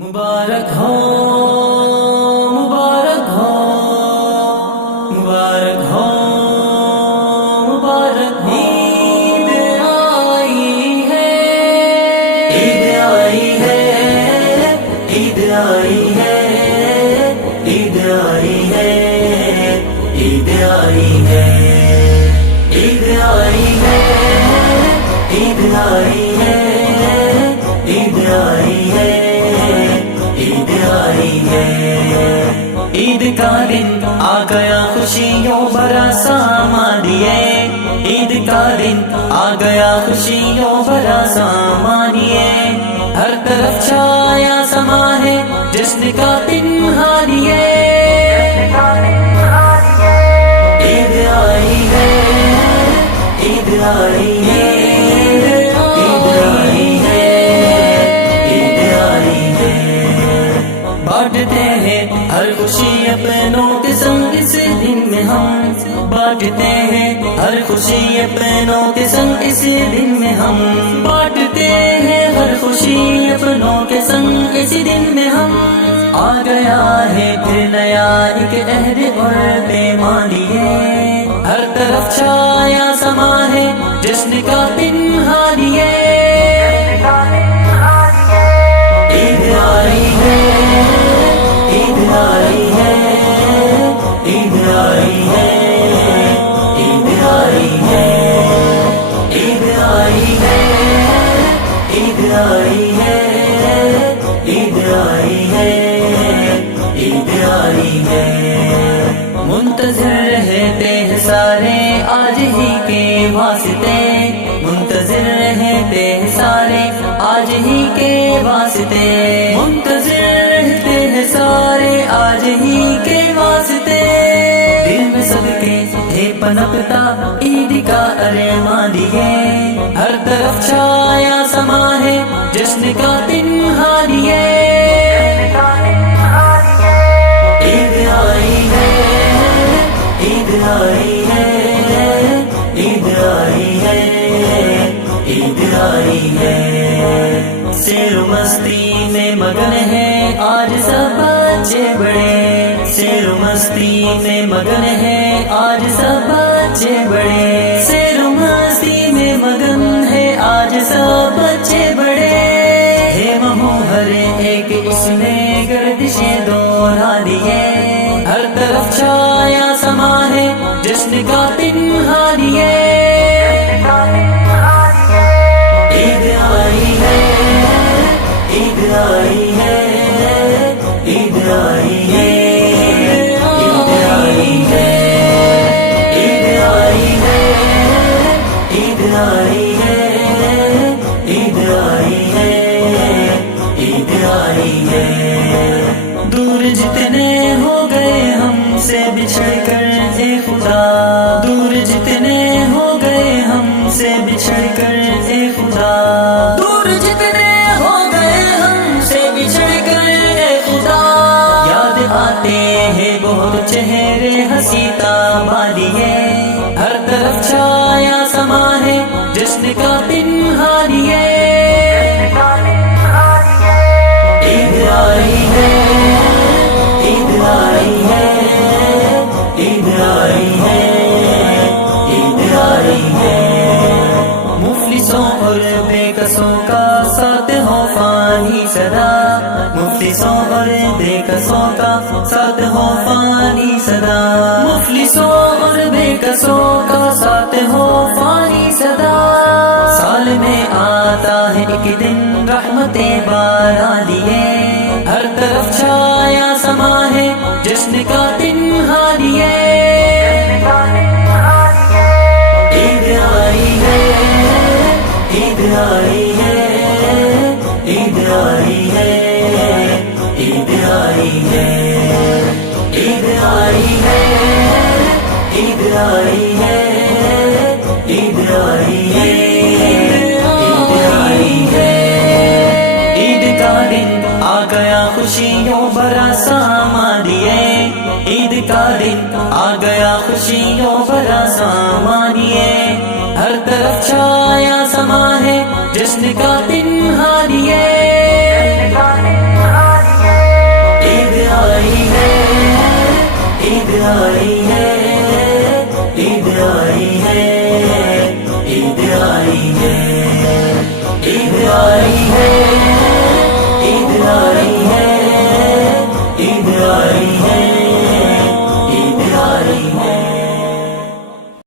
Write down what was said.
مبارک ہو مبارک ہو مبارک ہو مبارک ہو، عید آئی ہے عید آئی ہے عید آئی ہے عید آئی ہے عید آئی ہے عید آئی ہے عید آئی ہے عید آئی ہے عید آئی ہے۔ عید کا دن آ گیا خوشیوں بھرا سامان لیے، عید کا دن آ گیا خوشیوں بھرا سامان لیے، ہر طرف چھایا سما ہے جشن کا دن ہاریے، عید آئی ہے عید آئی ہے عید آئی ہے عید آئی ہے۔ بانٹتے ہیں ہر خوشی اپنوں کے سنگ اس دن میں ہم، بانٹتے ہیں ہر خوشی اپنوں کے سنگ اس دن میں ہم، بانٹتے ہیں ہر خوشی اپنوں کے سنگ اس دن میں ہم۔ آ گیا ہے پھر نیا ایک عہد اور پیمان لیے، ہر طرف چھایا سما ہے جشن کا دن ہاریے، عید آئی ہے عید آئی ہے عید آئی ہے عید آئی ہے عید آئی ہے عید آئی ہے عید آئی ہے عید آئی ہے۔ منتظر رہتے ہیں سارے آج ہی کے واسطے، منتظر رہتے ہیں سارے آج ہی کے واسطے، منتظر رہتے ہیں سارے آج ہی کے واسطے، دل میں سب کے ہے پنپتا عید کا ارمان لیے، ہر طرف چھایا سما ہے جشن کا دن ہاریے، عید آئی ہے عید آئی ہے عید آئی ہے عید آئی ہے۔ سیر و مستی میں مگن ہے آج سب بچے بڑے، سیر و مستی میں مگن ہے آج سب بچے بڑے، سیر و مستی میں مگن ہے آج سب بچے بڑے، ہے مہو ہر ایک اس میں گردشیں دوہرا لیے، ہر طرف چھایا سما ہے جشن کا دن ہاریے، عید آئی ہے عید آئی ہے عید آئی ہے عید آئی ہے عید آئی ہے عید آئی ہے عید آئی ہے عید آئی ہے۔ دور جتنے ہو گئے ہم سے بچھڑ کر اے خدا، دور جتنے ہو گئے ہم سے بچھڑ کر اے خدا، دور جتنے ہو گئے ہم سے بچھڑ کر اے خدا، یاد آتے ہیں بہت چہرے ہنسی تابا لیے، ہر طرف چھایا سما ہے جشن کا دن ہاریے، عید آئی ہے عید آئی ہے عید آئی ہے عید آئی ہے۔ مفلسوں اور بے کسوں کا ساتھ ہو فانی صدا، مفلسوں اور بے کسوں کا ساتھ ہو فانی صدا، مفلسوں اور بے کسوں کا ساتھ ہو فانی صدا، سال میں آتا ہے ایک دن رحمتیں باران لیے، ہر طرف چھایا سما ہے جشن کا دن ہاریے، عید آئی ہے عید آئی ہے عید آئی ہے عید آئی ہے عید آئی ہے عید آئی ہے عید آئی ہے عید آئی ہے۔ عید کا دن آ گیا خوشیوں بھرا سامان لیے، عید کا دن آ گیا خوشیوں بھرا سامان لیے، ہر طرف چھایا سما ہے جشن کا دن ہاریے، آئی ہے